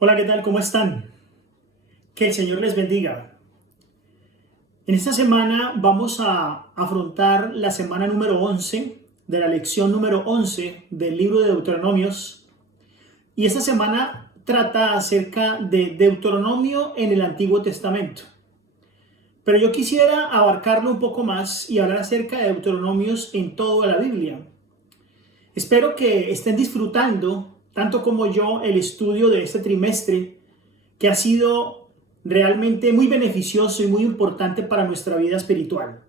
Hola, ¿qué tal? ¿Cómo están? Que el Señor les bendiga. En esta semana vamos a afrontar la semana número 11 de la lección número 11 del libro de Deuteronomios. Y esta semana trata acerca de Deuteronomio en el Antiguo Testamento. Pero yo quisiera abarcarlo un poco más y hablar acerca de Deuteronomios en toda la Biblia. Espero que estén disfrutando, tanto como yo, el estudio de este trimestre, que ha sido realmente muy beneficioso y muy importante para nuestra vida espiritual.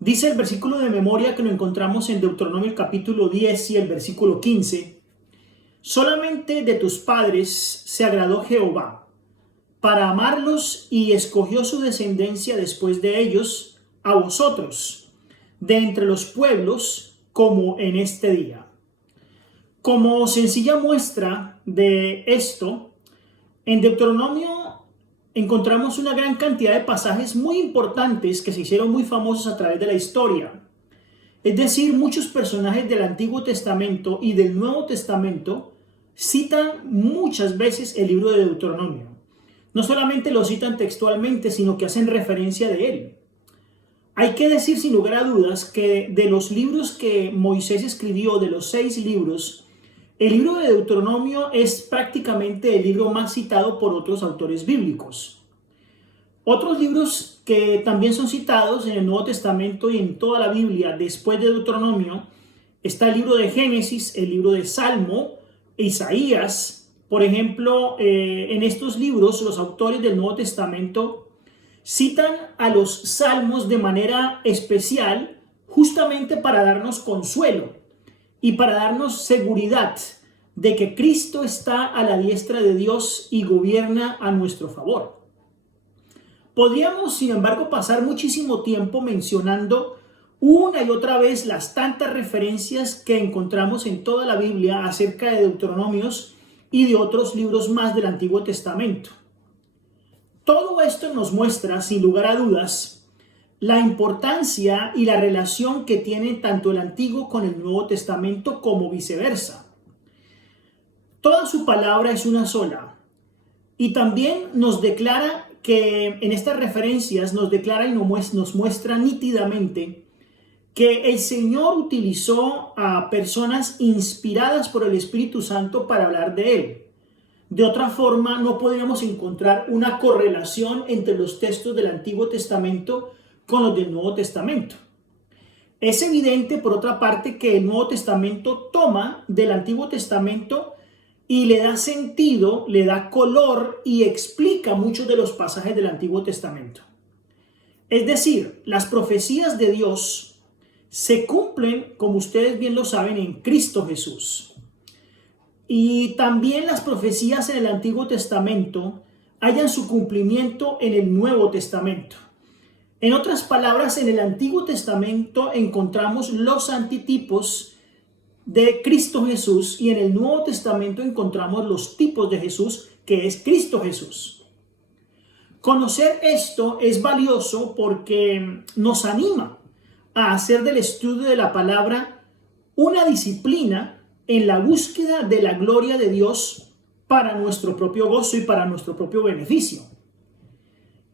Dice el versículo de memoria que lo encontramos en Deuteronomio capítulo 10 y el versículo 15. Solamente de tus padres se agradó Jehová para amarlos y escogió su descendencia después de ellos a vosotros, de entre los pueblos, como en este día. Como sencilla muestra de esto, en Deuteronomio encontramos una gran cantidad de pasajes muy importantes que se hicieron muy famosos a través de la historia. Es decir, muchos personajes del Antiguo Testamento y del Nuevo Testamento citan muchas veces el libro de Deuteronomio. No solamente lo citan textualmente, sino que hacen referencia de él. Hay que decir sin lugar a dudas que de los libros que Moisés escribió, de los 6 libros, el libro de Deuteronomio es prácticamente el libro más citado por otros autores bíblicos. Otros libros que también son citados en el Nuevo Testamento y en toda la Biblia después de Deuteronomio está el libro de Génesis, el libro de Salmo, Isaías. Por ejemplo, en estos libros los autores del Nuevo Testamento citan a los salmos de manera especial justamente para darnos consuelo y para darnos seguridad de que Cristo está a la diestra de Dios y gobierna a nuestro favor. Podríamos, sin embargo, pasar muchísimo tiempo mencionando una y otra vez las tantas referencias que encontramos en toda la Biblia acerca de Deuteronomios y de otros libros más del Antiguo Testamento. Todo esto nos muestra, sin lugar a dudas, la importancia y la relación que tiene tanto el Antiguo con el Nuevo Testamento como viceversa. Toda su palabra es una sola y también nos declara que en estas referencias nos declara y nos muestra nítidamente que el Señor utilizó a personas inspiradas por el Espíritu Santo para hablar de Él. De otra forma, no podríamos encontrar una correlación entre los textos del Antiguo Testamento con los del Nuevo Testamento. Es evidente, por otra parte, que el Nuevo Testamento toma del Antiguo Testamento y le da sentido, le da color y explica muchos de los pasajes del Antiguo Testamento. Es decir, las profecías de Dios se cumplen, como ustedes bien lo saben, en Cristo Jesús. Y también las profecías en el Antiguo Testamento hallan su cumplimiento en el Nuevo Testamento. En otras palabras, en el Antiguo Testamento encontramos los antitipos de Cristo Jesús y en el Nuevo Testamento encontramos los tipos de Jesús, que es Cristo Jesús. Conocer esto es valioso porque nos anima a hacer del estudio de la palabra una disciplina en la búsqueda de la gloria de Dios para nuestro propio gozo y para nuestro propio beneficio.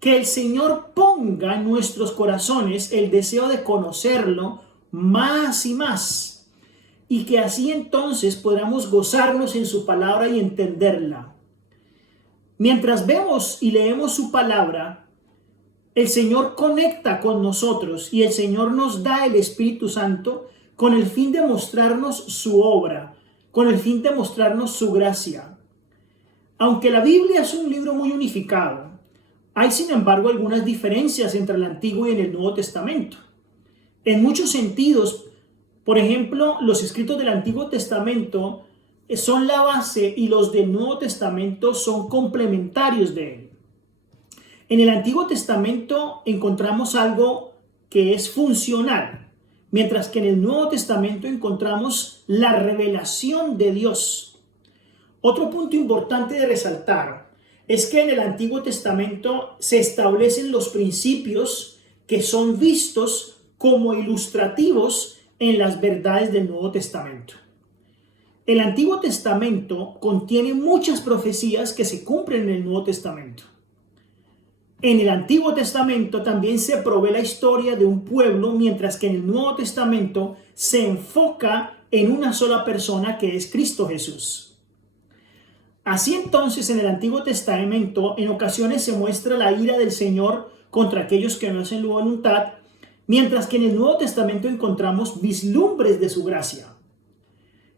Que el Señor ponga en nuestros corazones el deseo de conocerlo más y más, y que así entonces podamos gozarnos en su palabra y entenderla. Mientras vemos y leemos su palabra, el Señor conecta con nosotros y el Señor nos da el Espíritu Santo con el fin de mostrarnos su obra, con el fin de mostrarnos su gracia. Aunque la Biblia es un libro muy unificado, hay sin embargo algunas diferencias entre el Antiguo y el Nuevo Testamento. En muchos sentidos, por ejemplo, los escritos del Antiguo Testamento son la base y los del Nuevo Testamento son complementarios de él. En el Antiguo Testamento encontramos algo que es funcional, mientras que en el Nuevo Testamento encontramos la revelación de Dios. Otro punto importante de resaltar es que en el Antiguo Testamento se establecen los principios que son vistos como ilustrativos en las verdades del Nuevo Testamento. El Antiguo Testamento contiene muchas profecías que se cumplen en el Nuevo Testamento. En el Antiguo Testamento también se provee la historia de un pueblo, mientras que en el Nuevo Testamento se enfoca en una sola persona, que es Cristo Jesús. Así entonces, en el Antiguo Testamento en ocasiones se muestra la ira del Señor contra aquellos que no hacen su voluntad, mientras que en el Nuevo Testamento encontramos vislumbres de su gracia.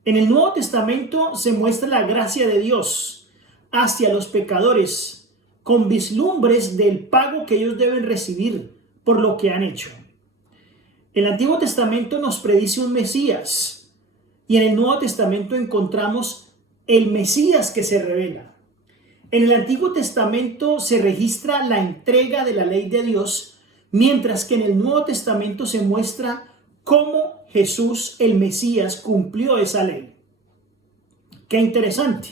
En el Nuevo Testamento se muestra la gracia de Dios hacia los pecadores, con vislumbres del pago que ellos deben recibir por lo que han hecho. El Antiguo Testamento nos predice un Mesías, y en el Nuevo Testamento encontramos el Mesías que se revela. En el Antiguo Testamento se registra la entrega de la ley de Dios, mientras que en el Nuevo Testamento se muestra cómo Jesús, el Mesías, cumplió esa ley. Qué interesante.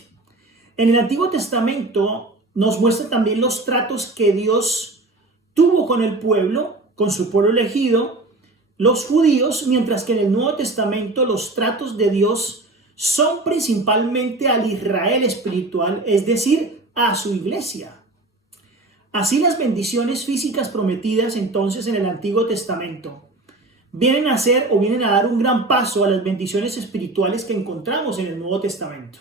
En el Antiguo Testamento nos muestra también los tratos que Dios tuvo con el pueblo, con su pueblo elegido, los judíos, mientras que en el Nuevo Testamento los tratos de Dios son principalmente al Israel espiritual, es decir, a su iglesia. Así las bendiciones físicas prometidas entonces en el Antiguo Testamento vienen a ser o vienen a dar un gran paso a las bendiciones espirituales que encontramos en el Nuevo Testamento.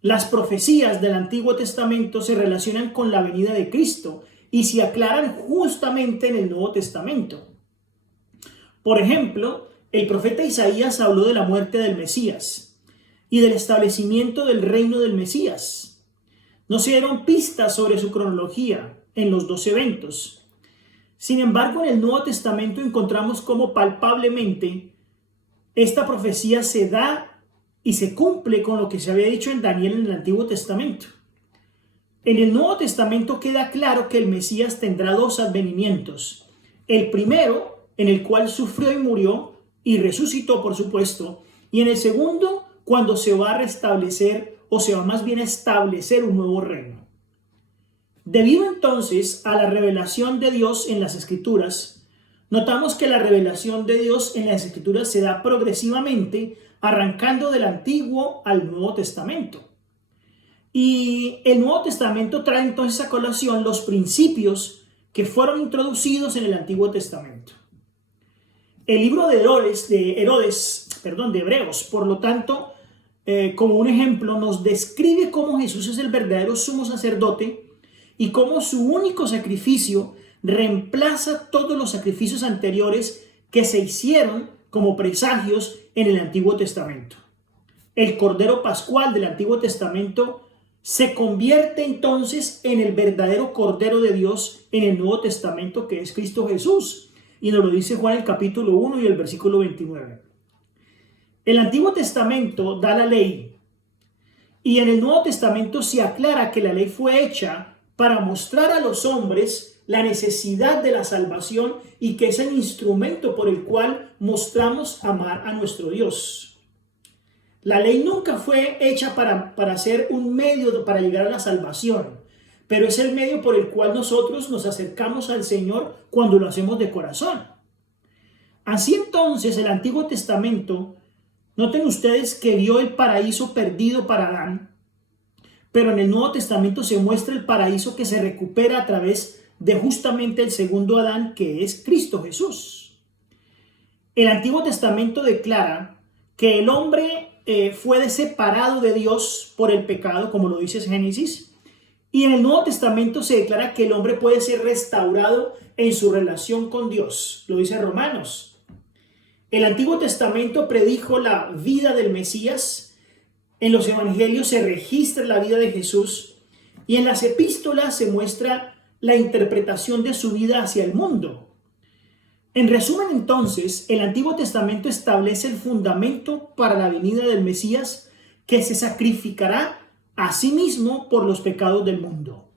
Las profecías del Antiguo Testamento se relacionan con la venida de Cristo y se aclaran justamente en el Nuevo Testamento. Por ejemplo, el profeta Isaías habló de la muerte del Mesías y del establecimiento del reino del Mesías. No se dieron pistas sobre su cronología en los dos eventos. Sin embargo, en el Nuevo Testamento encontramos cómo palpablemente esta profecía se da y se cumple con lo que se había dicho en Daniel en el Antiguo Testamento. En el Nuevo Testamento queda claro que el Mesías tendrá dos advenimientos. El primero, en el cual sufrió y murió y resucitó, por supuesto, y en el segundo, cuando se va a restablecer, o se va más bien a establecer un nuevo reino. Debido entonces a la revelación de Dios en las Escrituras, notamos que la revelación de Dios en las Escrituras se da progresivamente, arrancando del Antiguo al Nuevo Testamento. Y el Nuevo Testamento trae entonces a colación los principios que fueron introducidos en el Antiguo Testamento. El libro de Hebreos, por lo tanto, como un ejemplo, nos describe cómo Jesús es el verdadero sumo sacerdote y cómo su único sacrificio reemplaza todos los sacrificios anteriores que se hicieron como presagios en el Antiguo Testamento. El Cordero Pascual del Antiguo Testamento se convierte entonces en el verdadero Cordero de Dios en el Nuevo Testamento, que es Cristo Jesús. Y nos lo dice Juan el capítulo 1 y el versículo 29. El Antiguo Testamento da la ley, y en el Nuevo Testamento se aclara que la ley fue hecha para mostrar a los hombres la necesidad de la salvación y que es el instrumento por el cual mostramos amar a nuestro Dios. La ley nunca fue hecha para ser un medio para llegar a la salvación, pero es el medio por el cual nosotros nos acercamos al Señor cuando lo hacemos de corazón. Así entonces, el Antiguo Testamento, noten ustedes que vio el paraíso perdido para Adán, pero en el Nuevo Testamento se muestra el paraíso que se recupera a través de justamente el segundo Adán, que es Cristo Jesús. El Antiguo Testamento declara que el hombre fue separado de Dios por el pecado, como lo dice Génesis, y en el Nuevo Testamento se declara que el hombre puede ser restaurado en su relación con Dios, lo dice Romanos. El Antiguo Testamento predijo la vida del Mesías, en los evangelios se registra la vida de Jesús y en las epístolas se muestra la interpretación de su vida hacia el mundo. En resumen, entonces, el Antiguo Testamento establece el fundamento para la venida del Mesías, que se sacrificará a sí mismo por los pecados del mundo.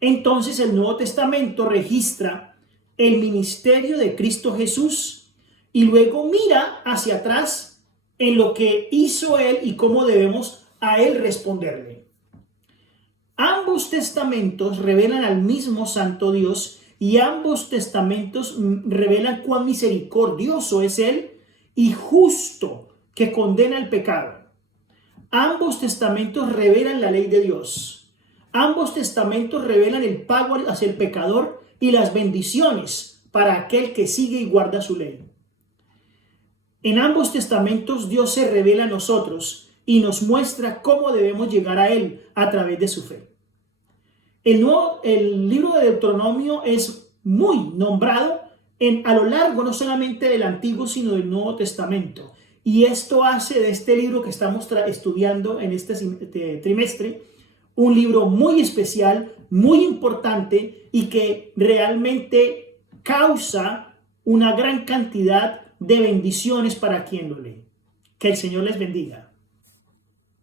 Entonces, el Nuevo Testamento registra el ministerio de Cristo Jesús y luego mira hacia atrás en lo que hizo Él y cómo debemos a Él responderle. Ambos testamentos revelan al mismo Santo Dios y ambos testamentos revelan cuán misericordioso es Él y justo que condena el pecado. Ambos testamentos revelan la ley de Dios. Ambos testamentos revelan el pago hacia el pecador y las bendiciones para aquel que sigue y guarda su ley. En ambos testamentos Dios se revela a nosotros y nos muestra cómo debemos llegar a Él a través de su fe. El libro de Deuteronomio es muy nombrado a lo largo no solamente del Antiguo sino del Nuevo Testamento. Y esto hace de este libro que estamos estudiando en este trimestre un libro muy especial, muy importante y que realmente causa una gran cantidad de bendiciones para quien lo lee. Que el Señor les bendiga.